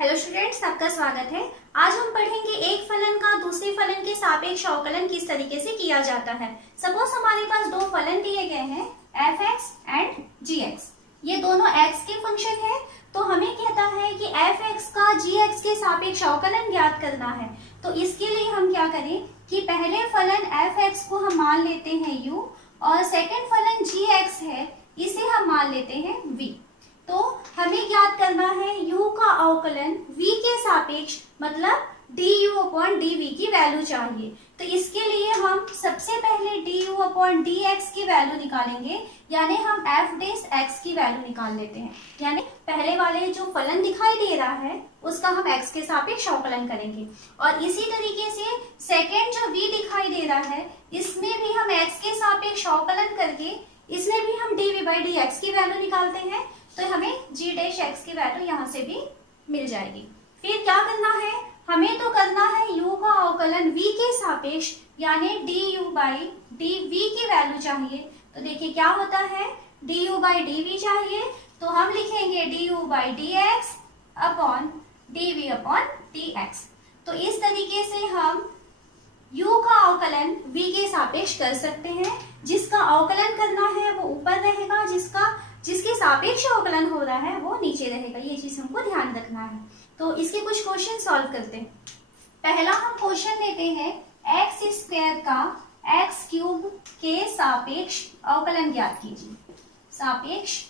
Hello students, आपका स्वागत है। आज हम पढ़ेंगे एक फलन का दूसरे फलन के सापेक्ष अवकलन किस तरीके से किया जाता है। सपोज हमारे पास दो फलन दिए गए हैं f(x) एंड g(x). ये दोनों x के फंक्शन है, तो हमें कहता है कि f(x) का g(x) के सापेक्ष अवकलन ज्ञात करना है। तो इसके लिए हम क्या करें कि पहले फलन f(x) को हम मान लेते हैं u और सेकेंड फलन g(x) है, इसे हम मान लेते हैं v। तो हमें ज्ञात करना है u का अवकलन v के सापेक्ष, मतलब du/dv की वैल्यू चाहिए। तो इसके लिए हम सबसे पहले du/dx की वैल्यू निकालेंगे, यानी हम f(x) की वैल्यू निकाल लेते हैं। यानी पहले वाले जो फलन दिखाई दे रहा है उसका हम x के सापेक्ष अवकलन करेंगे, और इसी तरीके से सेकेंड जो v दिखाई दे रहा है इसमें भी हम x के सापेक्ष अवकलन करके इसमें भी हम dv/dx की वैल्यू निकालते हैं, तो हमें g(x) की वैल्यू यहाँ से भी मिल जाएगी। फिर क्या करना है, हमें तो करना है u का अवकलन v के सापेक्ष, यानी du/dv की वैल्यू चाहिए। तो देखिए क्या होता है, du/dv चाहिए तो हम लिखेंगे du/dx अपॉन dv/dx। तो इस तरीके से हम u का अवकलन v के सापेक्ष कर सकते हैं। जिसका अवकलन करना है वो ऊपर रहेगा, जिसके सापेक्ष अवकलन हो रहा है वो नीचे रहेगा। ये चीज हमको ध्यान रखना है। तो इसके कुछ क्वेश्चन सॉल्व करते हैं। पहला हम क्वेश्चन लेते हैं x² का x³ के सापेक्ष अवकलन ज्ञात कीजिए। सापेक्ष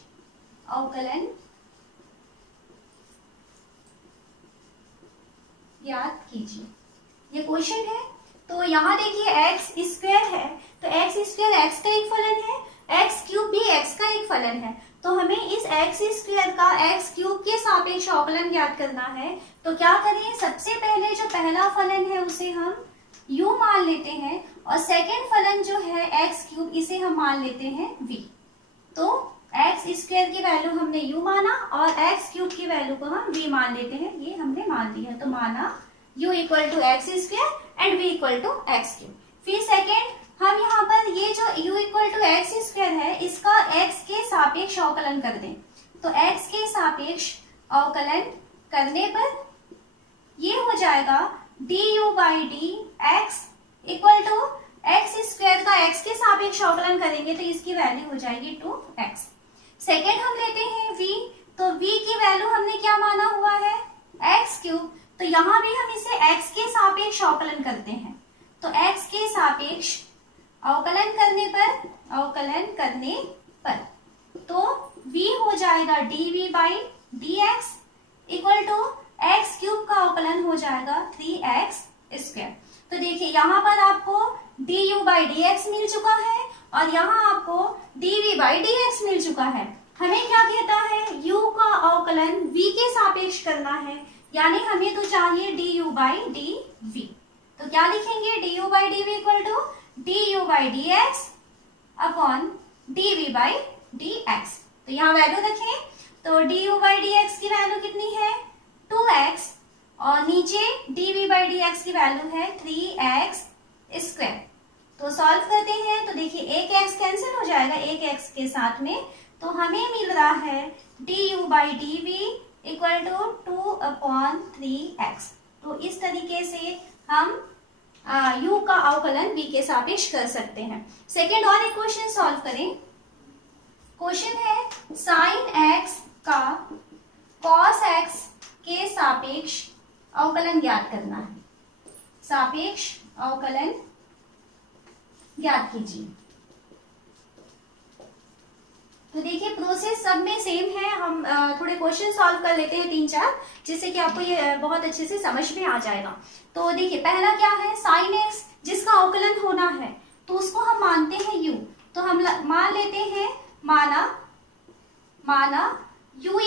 अवकलन ज्ञात कीजिए, ये क्वेश्चन है। तो यहाँ देखिए x² है, तो x² x का एक फलन है, x³ भी x का एक फलन है। तो हमें इस x² का x³ के सापेक्ष अवकलन ज्ञात करना है। तो क्या करें, सबसे पहले जो पहला फलन है उसे हम u मान लेते हैं, और सेकेंड फलन जो है x³ इसे हम मान लेते हैं v। तो x² की वैल्यू हमने u माना और x³ की वैल्यू को हम v मान लेते हैं, ये हमने मान लिया। तो माना u = x² and v = x³। फिर सेकेंड हम यहाँ पर ये जो u = x² है इसका x के सापेक्ष अवकलन कर दें। तो x के सापेक्ष अवकलन करने पर ये हो जाएगा du/dx = x² का x के सापेक्ष अवकलन करेंगे तो इसकी वैल्यू हो जाएगी 2x। सेकेंड हम लेते हैं v, तो v की वैल्यू हमने क्या माना हुआ है, x³। तो यहाँ भी हम इसे x के सापेक्ष अवकलन करते हैं। तो x के सापेक्ष अवकलन करने पर तो v हो जाएगा dv/dx = x³ का अवकलन हो जाएगा 3x²। तो देखिए यहाँ पर आपको du/dx मिल चुका है और यहाँ आपको dv/dx मिल चुका है। हमें क्या कहता है, u का अवकलन v के सापेक्ष करना है, यानी हमें तो चाहिए du/dv। तो क्या लिखेंगे, du/dv = du/dx अपॉन dv/dx। तो यहाँ वैल्यू रखें, तो du/dx की वैल्यू कितनी है 2x और नीचे dv/dx की वैल्यू है 3x²। तो सॉल्व करते हैं, तो देखिए एक x कैंसिल हो जाएगा एक x के साथ में, तो हमें मिल रहा है du/dv = 2/3x। तो इस तरीके से हम u का अवकलन v के सापेक्ष कर सकते हैं। सेकेंड और एक क्वेश्चन सॉल्व करें। क्वेश्चन है sin x का cos x के सापेक्ष अवकलन ज्ञात करना है। सापेक्ष अवकलन ज्ञात कीजिए। तो देखिए प्रोसेस सब में सेम है। हम थोड़े क्वेश्चन सॉल्व कर लेते हैं 3-4, जिससे कि आपको ये बहुत अच्छे से समझ में आ जाएगा। तो देखिए पहला क्या है, sin x जिसका अवकलन होना है तो उसको हम मानते हैं u। तो हम मान लेते हैं माना u =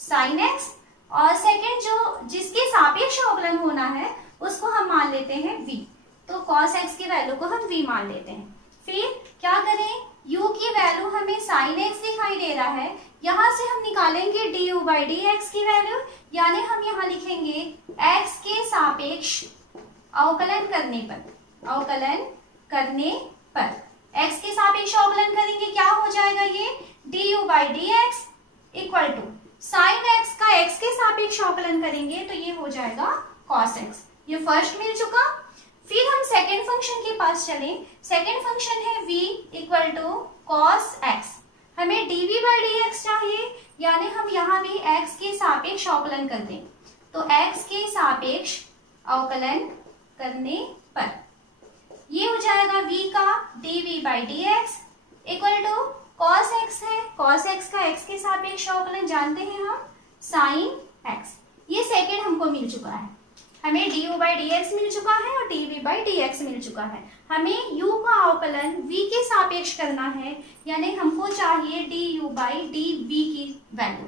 sin x, और सेकेंड जो जिसके सापेक्ष अवकलन होना है उसको हम मान लेते हैं v। तो cos x की वैल्यू को हम v मान लेते हैं। फिर क्या करें, u की वैल्यू हमें sin x दिखाई दे रहा है, यहाँ से हम निकालेंगे du/dx की वैल्यू, यानी हम यहाँ लिखेंगे x के सापेक्ष अवकलन करने पर x के सापेक्ष अवकलन करेंगे क्या हो जाएगा, ये du/dx = साइन एक्स का एक्स के सापेक्ष अवकलन करेंगे तो ये हो जाएगा कॉस एक्स। ये फर्स्ट मिल चुका। फिर हम सेकेंड फंक्शन के पास चले। सेकेंड फंक्शन है v equal to cos x. हमें dv बाई dx चाहिए, यानी हम यहाँ भी x के सापेक्ष अवकलन कर दें। तो x के सापेक्ष अवकलन करने पर ये हो जाएगा v का dv by dx equal to cos x है। cos x का x के सापेक्ष अवकलन जानते हैं हम sin x। ये सेकेंड हमको मिल चुका है। हमें du बाई dx मिल चुका है और dv बाई dx मिल चुका है। हमें u का अवकलन v के सापेक्ष करना है, यानी हमको चाहिए du बाई dv की वैल्यू।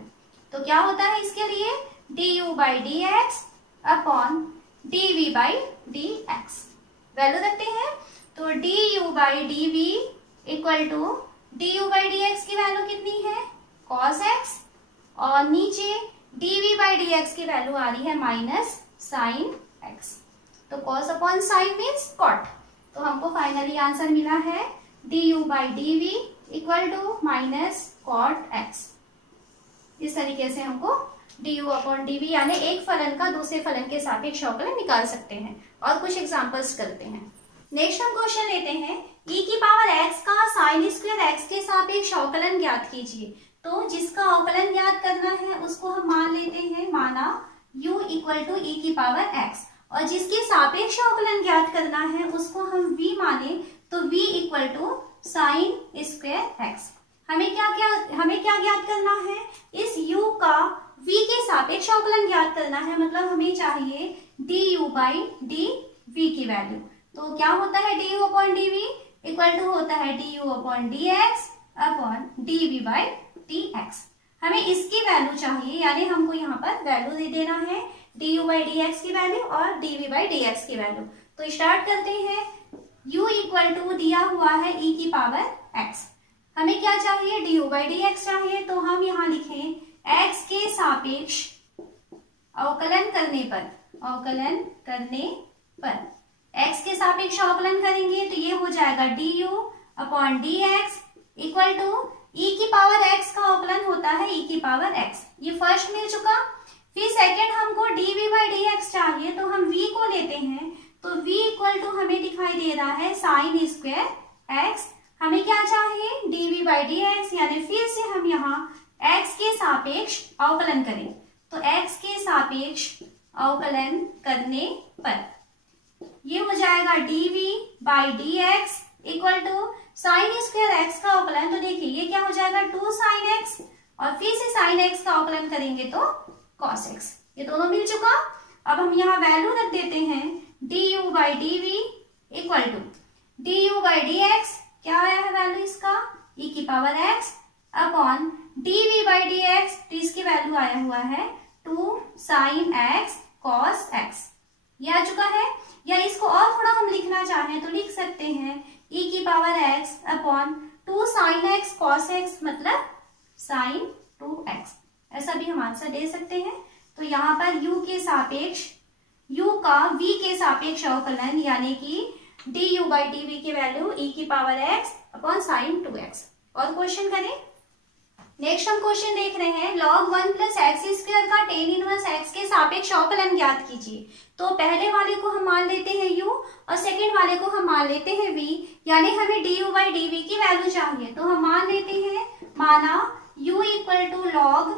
तो क्या होता है इसके लिए du by dx upon dv by dx value रखते हैं। तो du by dv equal to du by dx की वैल्यू कितनी है cos x, और नीचे dv बाई dx की वैल्यू आ रही है माइनस साइन x। तो cos upon sine means cot. तो हमको फाइनली आंसर मिला है du by dv equal to minus cot x। इस तरीके से हमको du अपॉन dv यानी एक फलन का दूसरे फलन के सापेक्ष अवकलन निकाल सकते हैं। और कुछ एग्जांपल्स करते हैं। नेक्स्ट हम क्वेश्चन लेते हैं e की पावर x का साइन स्क्वायर x के सापेक्ष अवकलन ज्ञात कीजिए। तो जिसका अवकलन ज्ञात करना है उसको हम मान लेते हैं, माना u इक्वल टू e की पावर x, और जिसके सापेक्ष अवकलन ज्ञात करना है उसको हम v माने तो v equal to sine square x। हमें क्या ज्ञात करना है, इस u का v के सापेक्ष अवकलन ज्ञात करना है। मतलब हमें चाहिए du बाई dv की वैल्यू। तो क्या होता है du upon dv equal to होता है du upon dx upon dv by dx। हमें इसकी वैल्यू चाहिए, यानी हमको यहाँ पर वैल्यू दे देना है du बाई dx की वैल्यू और dv बाई dx की वैल्यू। तो स्टार्ट करते हैं। u इक्वल टू दिया हुआ है e की पावर x। हमें क्या चाहिए du बाई dx चाहिए। तो हम यहाँ लिखें x के सापेक्ष अवकलन करने पर x के सापेक्ष अवकलन करेंगे तो ये हो जाएगा du upon dx equal to e की पावर x का अवकलन होता है e की पावर x। ये फर्स्ट मिल चुका। फिर सेकेंड हमको dv बाई dx चाहिए, तो हम v को लेते हैं। तो v इक्वल टू हमें दिखाई दे रहा है साइन स्क्वायर x। हमें क्या चाहिए dv बाई dx, यानी फिर से हम यहाँ x के सापेक्ष अवकलन करें। तो x के सापेक्ष अवकलन करने पर ये हो जाएगा dv by dx equal to sine square x का अवकलन। तो देखिए ये क्या हो जाएगा 2 साइन x, और फिर से साइन x का अवकलन करेंगे तो cos x। ये दोनों मिल चुका। अब हम यहाँ वैल्यू रख देते हैं du by dv equal to du by dx। क्या आया है वैल्यू इसका e की power x upon dv by dx। तो इसकी वैल्यू आया हुआ है 2 साइन x cos x। ये आ चुका है। या इसको और थोड़ा हम लिखना चाहें तो लिख सकते हैं e की power x upon 2 sine x cos x, मतलब साइन 2x। ऐसा भी हम आंसर दे सकते हैं। तो यहाँ पर u के सापेक्ष u का v के सापेक्ष अवकलन यानी कि du बाई dv की वैल्यू e की power x upon sine 2x। और क्वेश्चन करें। नेक्स्ट हम क्वेश्चन देख रहे हैं log 1 प्लस एक्स स्क्वायर का टेन इनवर्स x के सापेक्ष अवकलन ज्ञात कीजिए। तो पहले वाले को हम मान लेते हैं u और सेकेंड वाले को हम मान लेते हैं v, यानी हमें du बाई dv की वैल्यू चाहिए। तो हम मान लेते हैं, माना u equal to log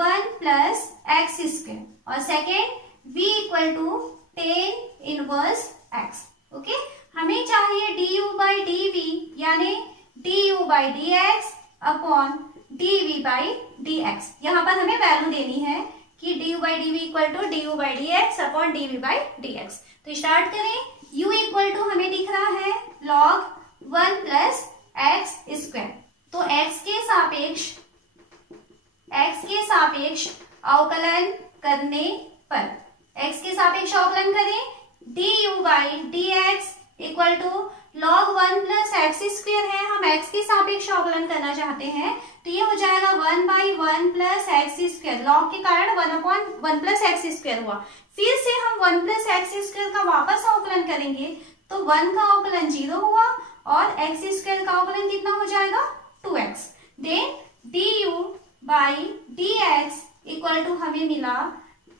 1 plus x square, और second v equal to ten inverse x। Okay, हमें चाहिए du बाई dv यानी du by dx upon dv by dx। यहाँ पर हमें वैल्यू देनी है कि du by dv equal to du by dx upon dv by dx। तो स्टार्ट करें। u इक्वल टू हमें दिख रहा है log 1 प्लस एक्स स्क्वायर। तो x के सापेक्ष अवकलन करने पर x के सापेक्ष अवकलन करें du by dx equal to log 1 plus x square है। हम x के सापेक्ष अवकलन करना चाहते हैं तो ये हो जाएगा 1 by 1 plus x square. Log के कारण 1 अपॉन 1 प्लस एक्स स्क्वायर हुआ। फिर से हम 1 प्लस एक्स स्क्वायर का वापस अवकलन करेंगे तो 1 का अवकलन 0 हुआ और एक्स स्क्वायर का अवकलन कितना हो जाएगा 2x। Then du by dx equal to हमें मिला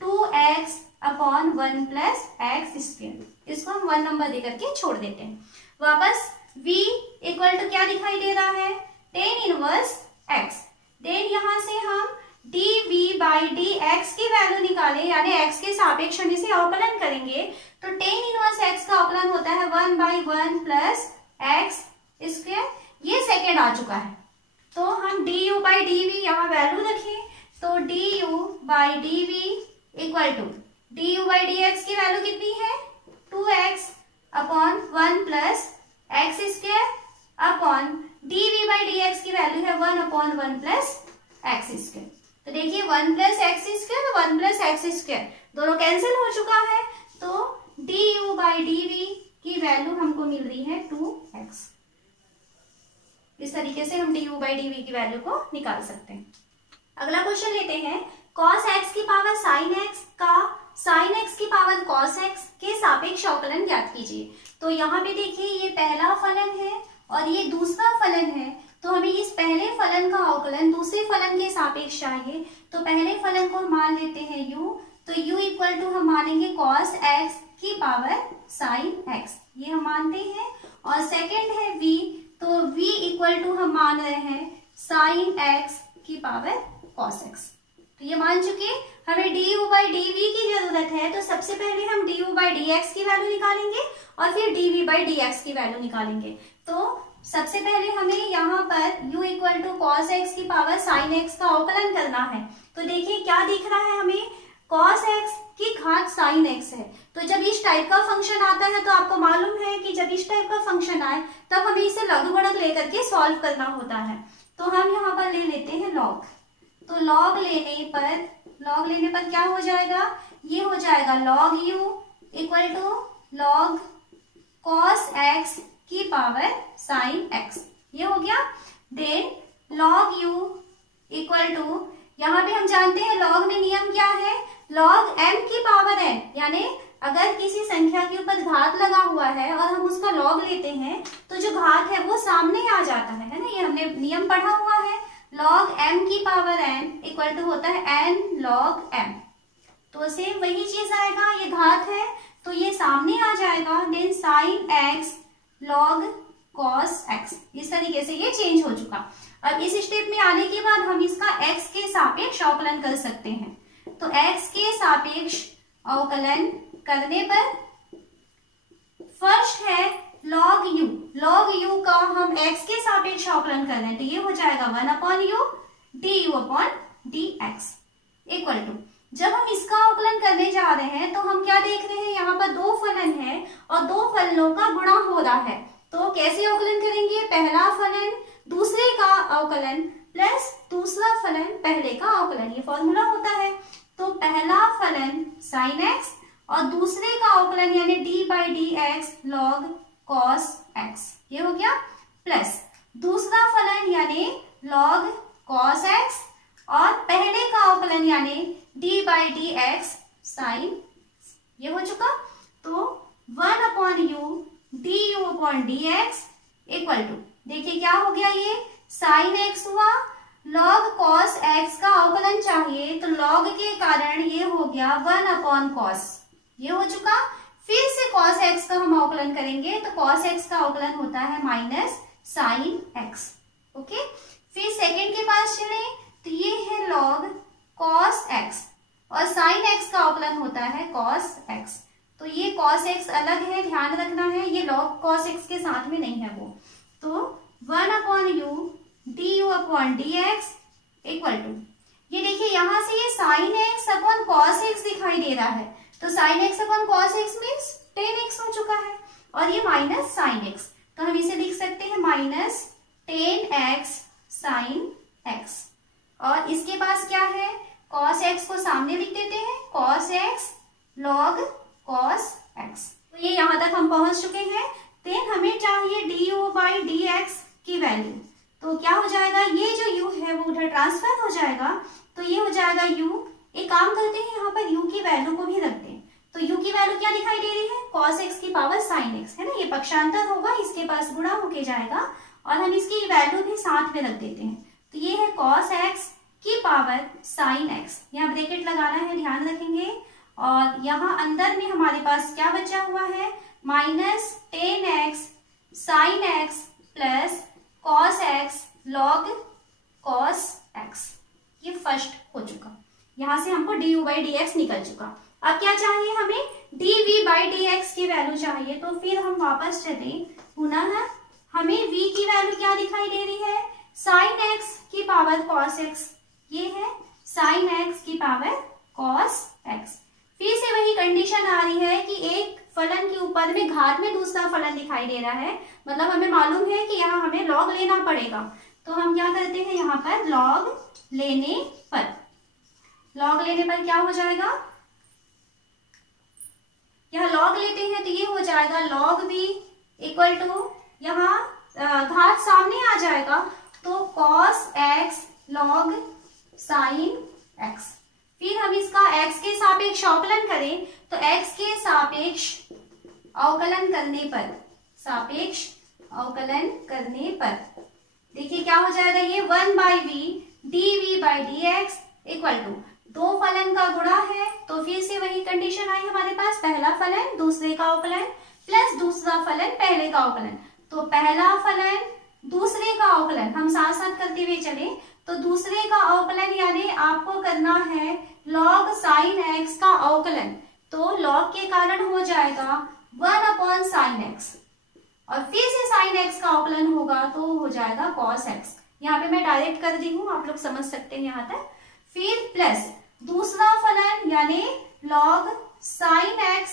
2x upon 1 plus x square. इसको हम 1 नंबर देकर के छोड़ देते हैं। वापस v इक्वल टू क्या दिखाई दे रहा है, tan इनवर्स x। देन यहाँ से हम dv बाई dx की वैल्यू निकालें, यानी x के सापेक्ष हम इसे अवकलन करेंगे, तो tan इनवर्स x का अवकलन होता है 1 बाई 1 प्लस एक्स स्क्वायर। ये सेकेंड आ चुका है, तो हम du बाई dv यहाँ वैल्यू रखें, तो du by dv equal to du by dx की वैल्यू कितनी है 2x upon 1 plus x square upon dv by dx की वैल्यू है 1 अपॉन 1 प्लस एक्स स्क्वायर। तो देखिए 1 plus x square 1 plus x square दोनों कैंसिल हो चुका है, तो du बाई dv की वैल्यू हमको मिल रही है 2x। इस तरीके से हम du बाई dv की वैल्यू को निकाल सकते हैं। अगला क्वेश्चन लेते हैं, cos x की पावर sin x का sin x की पावर cos x के सापेक्ष अवकलन ज्ञात कीजिए। तो यहाँ पे देखिए ये पहला फलन है और ये दूसरा फलन है, तो हमें इस पहले फलन का अवकलन दूसरे फलन के सापेक्ष चाहिए। तो पहले फलन को मान लेते हैं u, तो u इक्वल टू हम मानेंगे cos x की पावर sin x, ये हम मानते हैं। और सेकेंड है v, तो v इक्वल टू हम मान रहे हैं sin x की पावर cos x। तो ये मान चुके। हमें du बाई dv की जरूरत है, तो सबसे पहले हम du बाई dx की वैल्यू निकालेंगे और फिर dv बाई dx की वैल्यू निकालेंगे। तो सबसे पहले हमें यहाँ पर u equal to cos x की पावर साइन एक्स का अवकलन करना है। तो देखिए क्या दिख रहा है हमें, कॉस एक्स की घात साइन एक्स है। तो जब इस टाइप का फंक्शन आता है तो आपको मालूम है कि जब इस टाइप का फंक्शन आए तब हमें इसे लघुगणक लेकर के सॉल्व करना होता है। तो हम यहाँ पर ले लेते हैं लॉग। तो लॉग लेने पर क्या हो जाएगा, ये हो जाएगा log u equal to log cos x की पावर sin x, ये हो गया। Then log u equal to, यहाँ पे हम जानते हैं log में नियम क्या है, log m की पावर n, यानी अगर किसी संख्या के ऊपर घात लगा हुआ है और हम उसका log लेते हैं तो जो घात है वो सामने आ जाता है ना, ये हमने नियम पढ़ा हुआ है। log m की पावर n इक्वल टू होता है n log m। तो सेम वही चीज आएगा, ये घात है तो ये सामने आ जाएगा। Then sin x log cos x, इस तरीके से ये चेंज हो चुका। अब इस स्टेप में आने के बाद हम इसका x के सापेक्ष अवकलन कर सकते हैं। तो x के सापेक्ष अवकलन करने पर फर्स्ट है log u का हम x के सापेक्ष अवकलन कर रहे हैं, तो ये हो जाएगा 1 upon u du upon dx equal to, जब हम इसका अवकलन करने जा रहे हैं तो हम क्या देख रहे हैं, यहाँ पर दो फलन है और दो फलनों का गुणा हो रहा है। तो कैसे अवकलन करेंगे, पहला फलन दूसरे का अवकलन प्लस दूसरा फलन पहले का अवकलन, ये फॉर्मूला होता है। तो पहला फलन sin x और दूसरे का अवकलन यानी d by dx log cos x, ये हो गया, प्लस दूसरा फलन यानी log cos x और पहले का अवकलन यानी d बाई dx sin, ये हो चुका। तो 1 upon u du upon dx equal to, देखिए क्या हो गया, ये sin x हुआ, log cos x का अवकलन चाहिए तो log के कारण ये हो गया 1 अपॉन cos, ये हो चुका। फिर से cos x का हम अवकलन करेंगे तो cos x का अवकलन होता है माइनस sin x, ओके। फिर सेकेंड के पास चले तो ये है log cos x और sin x का अवकलन होता है cos x। तो ये cos x अलग है, ध्यान रखना है, ये log cos x के साथ में नहीं है वो। तो 1 upon u du upon dx equal to, ये देखिए यहाँ से ये sin x upon cos x दिखाई दे रहा है, तो sin x upon cos x means tan x हो चुका है और ये माइनस sin x, तो हम इसे लिख सकते हैं minus tan x sin x। और इसके पास क्या है, cos x को सामने लिख देते हैं, cos x log cos x। तो ये यहाँ तक हम पहुंच चुके हैं। देन हमें चाहिए du बाई dx की वैल्यू, तो क्या हो जाएगा, ये जो u है वो उधर ट्रांसफर हो जाएगा, तो ये हो जाएगा u। एक काम करते हैं, यहाँ पर u की वैल्यू को भी रखते हैं। तो u की वैल्यू क्या दिखाई दे रही है, cos x की पावर sin x, है ना, ये पक्षांतर होगा, इसके पास गुणा होके जाएगा और हम इसकी वैल्यू भी साथ में रख देते हैं। तो ये है cos x की पावर साइन एक्स। यहाँ ब्रैकेट लगाना है, ध्यान रखेंगे। और यहाँ अंदर में हमारे पास क्या बचा हुआ है, minus 10x sine x plus cos x log cos x. ये फर्स्ट हो चुका, यहां से हमको d u by d x निकल चुका। अब क्या चाहिए हमें, d v by d x की वैल्यू चाहिए। तो फिर हम वापस चले, पुनः हमें v की वैल्यू क्या दिखाई दे रही है, साइन एक्स की पावर कॉस एक्स। ये है साइन एक्स की पावर कॉस एक्स। फिर से वही कंडीशन आ रही है कि एक फलन के ऊपर में घात में दूसरा फलन दिखाई दे रहा है, मतलब हमें मालूम है कि यहाँ हमें लॉग लेना पड़ेगा। तो हम क्या करते हैं, यहाँ पर लॉग लेने पर क्या हो जाएगा, यहाँ लॉग लेते हैं तो ये हो जाएगा लॉग v इक्वल टू, यहाँ घात सामने आ जाएगा तो cos x log sin x। फिर हम इसका x के सापेक्ष अवकलन करें तो x के सापेक्ष अवकलन करने पर देखिए क्या हो जाएगा, ये 1/v dv/dx इक्वल टू, दो फलन का गुणा है तो फिर से वही कंडीशन आई हमारे पास, पहला फलन दूसरे का अवकलन प्लस दूसरा फलन पहले का अवकलन। तो पहला फलन दूसरे का अवकलन हम साथ साथ करते हुए चले, तो दूसरे का अवकलन यानी आपको करना है log sin x का अवकलन। तो log के कारण हो जाएगा 1/sin x और फिर से sin x का अवकलन होगा तो हो जाएगा cos x। यहाँ पे मैं डायरेक्ट कर दी हूँ, आप लोग समझ सकते हैं यहाँ तक। फिर प्लस दूसरा फलन यानी log sin x,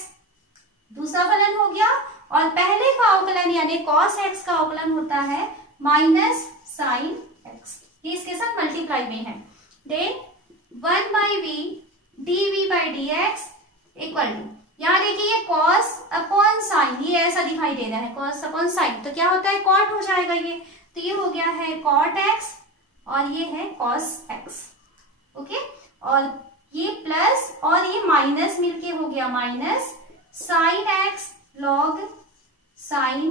दूसरा फलन हो गया, और पहले का अवकलन यानी cos x का अवकलन होता है माइनस sin x। ये इसके साथ मल्टीप्लाई में है। Then 1/v dv/dx equal to, यहाँ देखिए ये cos अपॉन साइन, ये ऐसा दिखाई दे रहा है cos अपॉन साइन, तो क्या होता है cot हो जाएगा ये, तो ये हो गया है cot x और ये है cos x। ओके, और ये प्लस और ये माइनस मिलके हो गया minus sine x log sine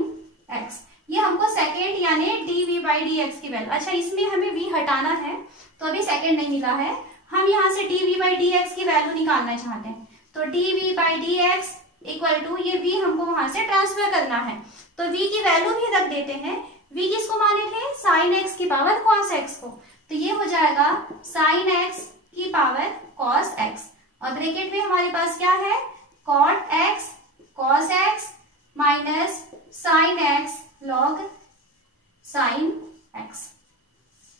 x। ये हमको सेकेंड यानी dv/dx की वैल्यू, अच्छा इसमें हमें v हटाना है तो अभी सेकेंड नहीं मिला है, हम यहाँ से dv/dx की वैल्यू निकालना चाहते हैं। तो dv/dx इक्वल टू, ये v हमको वहां से ट्रांसफर करना है तो v की वैल्यू भी रख देते हैं। v किसको माने थे, साइन x की पावर cos x को, तो ये हो जाएगा साइन x की पावर cos x, और ब्रैकेट में हमारे पास क्या है, cot x cos x minus sine x log sine x।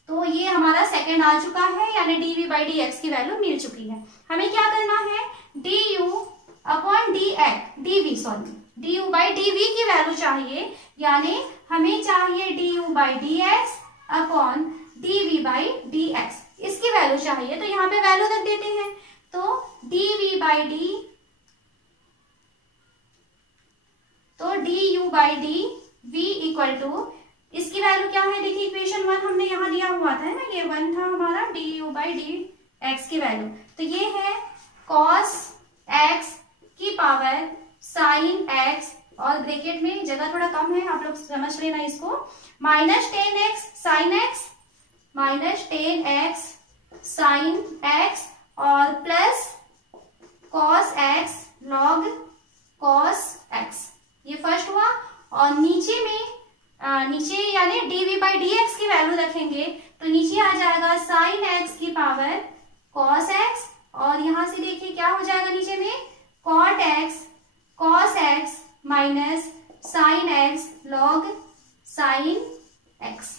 तो ये हमारा सेकंड आ चुका है, यानी dv/dx की वैल्यू मिल चुकी है। हमें क्या करना है, du/dv की वैल्यू चाहिए, यानी हमें चाहिए du/dx अपॉन dv/dx, इसकी वैल्यू चाहिए। तो यहाँ पे वैल्यू रख देते हैं, तो du/dv इक्वल टू, इसकी वैल्यू क्या है, देखिए इक्वेशन 1 हमने यहाँ दिया हुआ था ना, ये 1 था हमारा du/dx की वैल्यू, तो ये है cos x की पावर sin x, और ब्रैकेट में जगह थोड़ा कम है, आप लोग समझ लेना इसको, minus 10x sin x minus 10x sin x और plus cos x log cos x। ये फर्स्ट हुआ, और नीचे में नीचे यानी dv/dx की वैल्यू रखेंगे तो नीचे आ जाएगा sin x की पावर cos x, और यहां से देखिए क्या हो जाएगा नीचे में, cot x cos x minus sin x log sin x।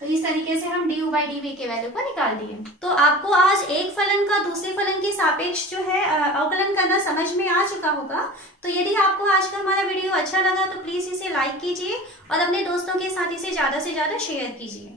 तो इस तरीके से हम du/dv के वैल्यू को निकाल दिए। तो आपको आज एक फलन का दूसरे फलन के सापेक्ष जो है अवकलन करना समझ में आ चुका होगा। तो यदि आपको आज का हमारा वीडियो अच्छा लगा तो प्लीज इसे लाइक कीजिए और अपने दोस्तों के साथ इसे ज्यादा से ज्यादा शेयर कीजिए।